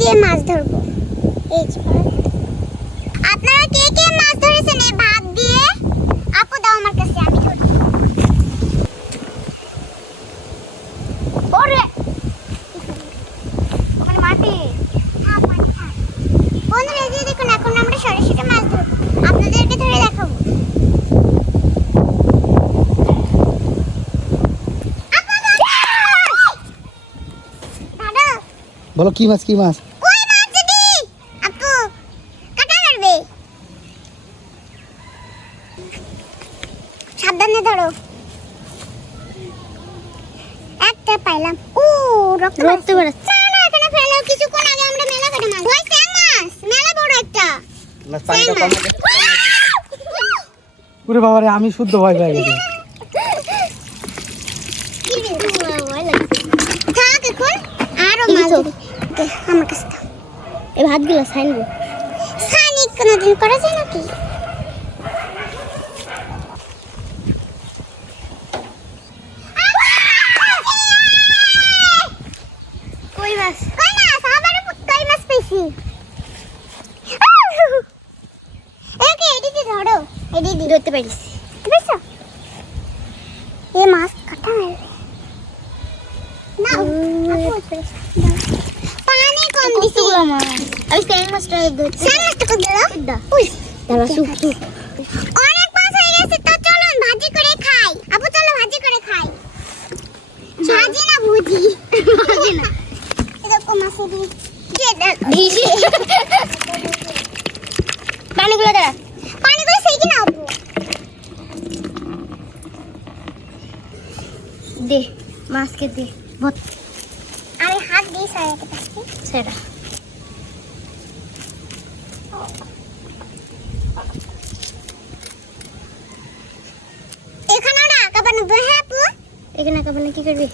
দিয়ে মাছ ধরবো। এই যে আপনারা কে কে মাছ ধরেছেন এই ভাত দিয়ে? আপু দাও আমার কাছে, আমি ধরবো। ওরে ওখানে মাটি। বন্ধুরা এই যে দেখুন, এখন আমরা সরাসরি মাছ ধরবো, আপনাদেরকে ধরে দেখাবো। বলো কি মাছ, কি মাছ? কই মাছ দিদি? আপু কাটা মারবে, সাবধানে ধরো। একটা পাইলাম। ও রক্ত বেরোচ্ছে। না এখানে ফেলো, কিছুক্ষণ আগে আমরা মেলা কেটে মাছ। ওই ট্যাং মাছ, মেলা বড় একটা। না পানিটা কম আছে। ওরে বাবা রে, আমি শুদ্ধ ভয় পেয়ে গেছি। থাক এখন আরো মাছ ধরি। আমার কাছে দাও। এই ভাতগুলো ছাইনবো। ছাইনি কোনদিন করা যায় নাকি? কই মাছ? কই মাছ? আবার কই মাছ পেয়েছি। একে এদিকে ধরো, এদিকে ধরতে পারিস। বুঝছো? এই মাছ কাটা মারবে। নাও, পানি কম দিছি। আমি ট্যাং মাছটা ধরতে। ট্যাং মাছটা কই দিলাম? ওই দাঁড়া, সুপ সুপ। অনেক মাছ হয়ে গেছে, তো চলুন ভাজি করে খাই। আপু চলো ভাজি করে খাই। ভাজি না ভুজি? ভাজি না। এরকম মাছ দি। ভিজি। পানিগুলো দাঁড়া। পানিগুলো সেই কি না আপু? দে মাছকে দে। আরে হাত দিয়ে সারাতে পারছি সেটা। এখানে না আঁকা বানাবো। হ্যাঁ আপু, এখানে আঁকা বানালে কি করবি?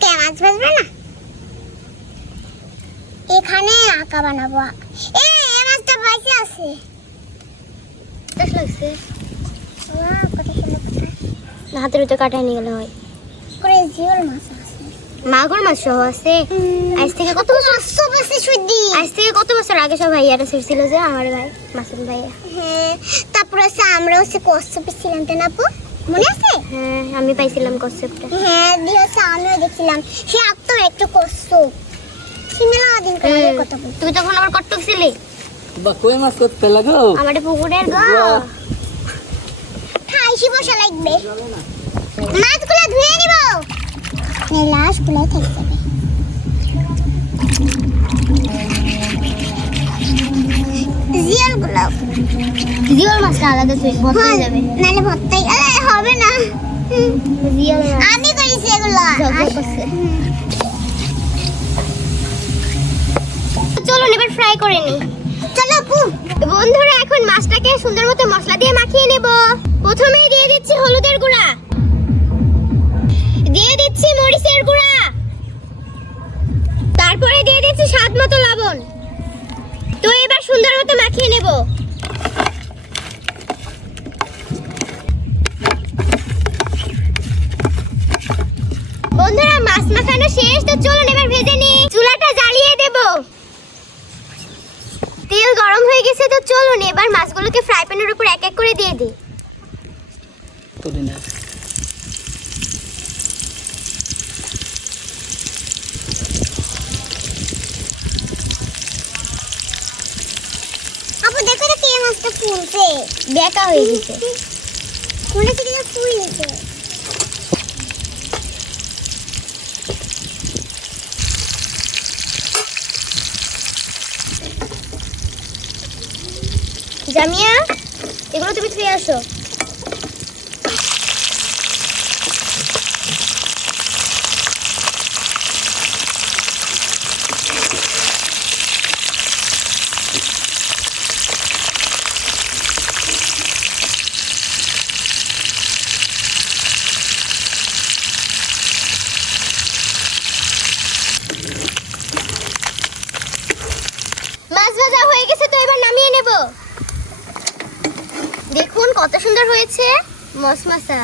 কে মাছ ভাজবে না? এখানে আঁকা বানাবো। এই মাছটা বাইসে আছে। বেশ লাগছে। ওয়া কত সুন্দর কথা। না হাতের ভিতরে কাটা নিয়ে গেলে হয়। করে জিওল মাছ আছে, মাগুর মাছ সহ আছে। আজ থেকে কত বছর সব আছে শুদ্ধি। আজ থেকে কত বছর আগে সব ভাইয়ারা ছিল যে আমার ভাই মাসুম ভাইয়া। হ্যাঁ, তারপর আছে আমরাও সে কচ্ছপ ছিলাম না আপু, মনে আছে? হ্যাঁ আমি পাইছিলাম কচ্ছপটা। হ্যাঁ দিয়েছে, আমিও দেখছিলাম। সে আত্ম একটা কচ্ছপ সিমেলা দিন করে কথা বল। তুই তখন আবার কটক ছিলি? বা কই মাছ করতে লাগো? আমাদের পুকুরের গো খাইছি বসা লাগবে। মাছগুলো ধুয়ে নিব, এই লাশগুলো থেকে যাবে। জিওল মাছটা আলাদা ধুই, ভর্তা যাবে নালে ভর্তাই হবে না। জিওল আমি করেছি এগুলো। চলুন এবার ফ্রাই করে নি। চলো আপু। বন্ধুরা এখন মাছটাকে সুন্দর মতো মশলা দিয়ে মাখিয়ে নেব। প্রথমেই দিয়ে দিচ্ছি হলুদের গুঁড়া, দিয়ে দিচ্ছি মরিচের গুঁড়া, তারপরে দিয়ে দিচ্ছি স্বাদ মতো লবণ। তো এবার সুন্দর মতো মাখিয়ে নেব। বন্ধুরা মাছ মাখানো শেষ, তো চলুন এবার ভেজে নিই। চুলাটা জ্বালিয়ে দেব। তেল গরম হয়ে গেছে, তো চলুন এবার মাছগুলোকে ফ্রাই প্যানের উপর এক এক করে দিয়ে দিই। আপু দেখো তো কে মাছটা ফুলছে, দেখা হয়ে গেছে। মনে হচ্ছে যে ফুলেছে। জামিয়া এগুলো তুমি ধুয়ে আসো। মাছ ভাজা হয়ে গেছে, তো এবার নামিয়ে নেব। দেখুন কত সুন্দর হয়েছে মশমশা।